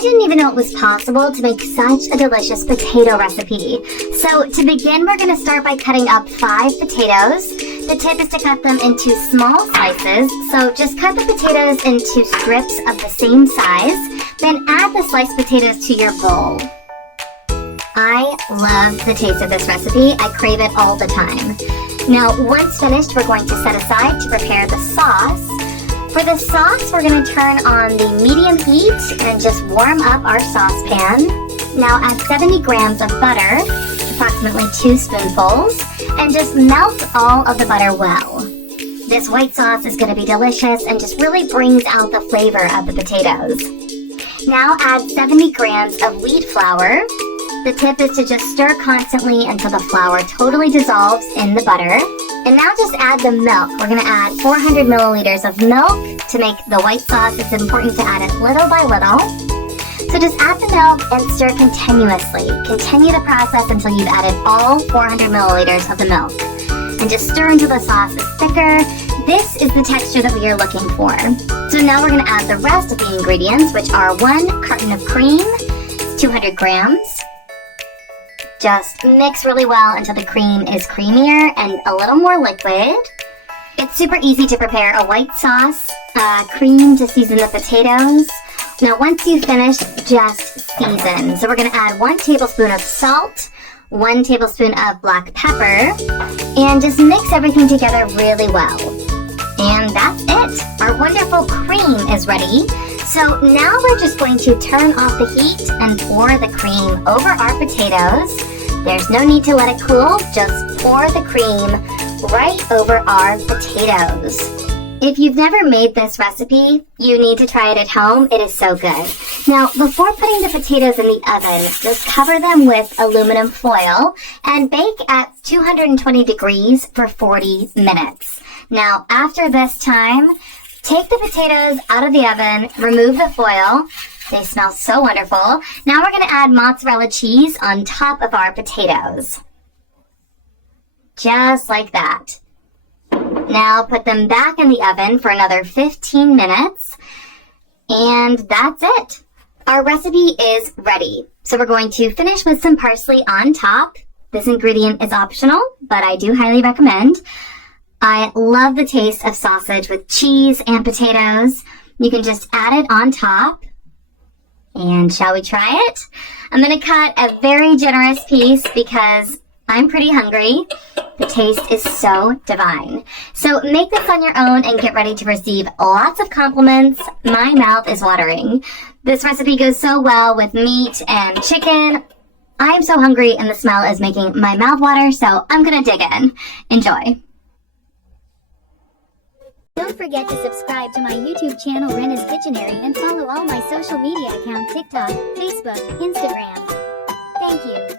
I didn't even know it was possible to make such a delicious potato recipe. So to begin, we're going to start by cutting up 5 potatoes. The tip is to cut them into small slices, so just cut the potatoes into strips of the same size, then add the sliced potatoes to your bowl. I love the taste of this recipe. I crave it all the time. Now, once finished, we're going to set aside to prepare the sauce. For the sauce, we're going to turn on the medium heat and just warm up our saucepan. Now add 70 grams of butter, approximately 2 spoonfuls, and just melt all of the butter well. This white sauce is going to be delicious and just really brings out the flavor of the potatoes. Now add 70 grams of wheat flour. The tip is to just stir constantly until the flour totally dissolves in the butter. And now just add the milk. We're going to add 400 milliliters of milk. To make the white sauce, it's important to add it little by little. So just add the milk and stir continuously. Continue the process until you've added all 400 milliliters of the milk. And just stir until the sauce is thicker. This is the texture that we are looking for. So now we're going to add the rest of the ingredients, which are 1 carton of cream, 200 grams. Just mix really well until the cream is creamier and a little more liquid. It's super easy to prepare a white sauce, cream to season the potatoes. Now once you finish, just season. So we're going to add 1 tablespoon of salt, 1 tablespoon of black pepper, and just mix everything together really well. And that's it. Our wonderful cream is ready. So now we're just going to turn off the heat and pour the cream over our potatoes. There's no need to let it cool, just pour the cream right over our potatoes. If you've never made this recipe, you need to try it at home. It is so good. Now, before putting the potatoes in the oven, just cover them with aluminum foil and bake at 220 degrees for 40 minutes. Now, after this time, take the potatoes out of the oven, remove the foil. They smell so wonderful. Now we're going to add mozzarella cheese on top of our potatoes. Just like that. Now put them back in the oven for another 15 minutes. And that's it. Our recipe is ready. So we're going to finish with some parsley on top. This ingredient is optional, but I do highly recommend. I love the taste of sausage with cheese and potatoes. You can just add it on top. And shall we try it? I'm going to cut a very generous piece because I'm pretty hungry. The taste is so divine. So make this on your own and get ready to receive lots of compliments. My mouth is watering. This recipe goes so well with meat and chicken. I am so hungry and the smell is making my mouth water, so I'm going to dig in. Enjoy. Don't forget to subscribe to my YouTube channel Rena's Kitchenary and follow all my social media accounts TikTok, Facebook, Instagram. Thank you.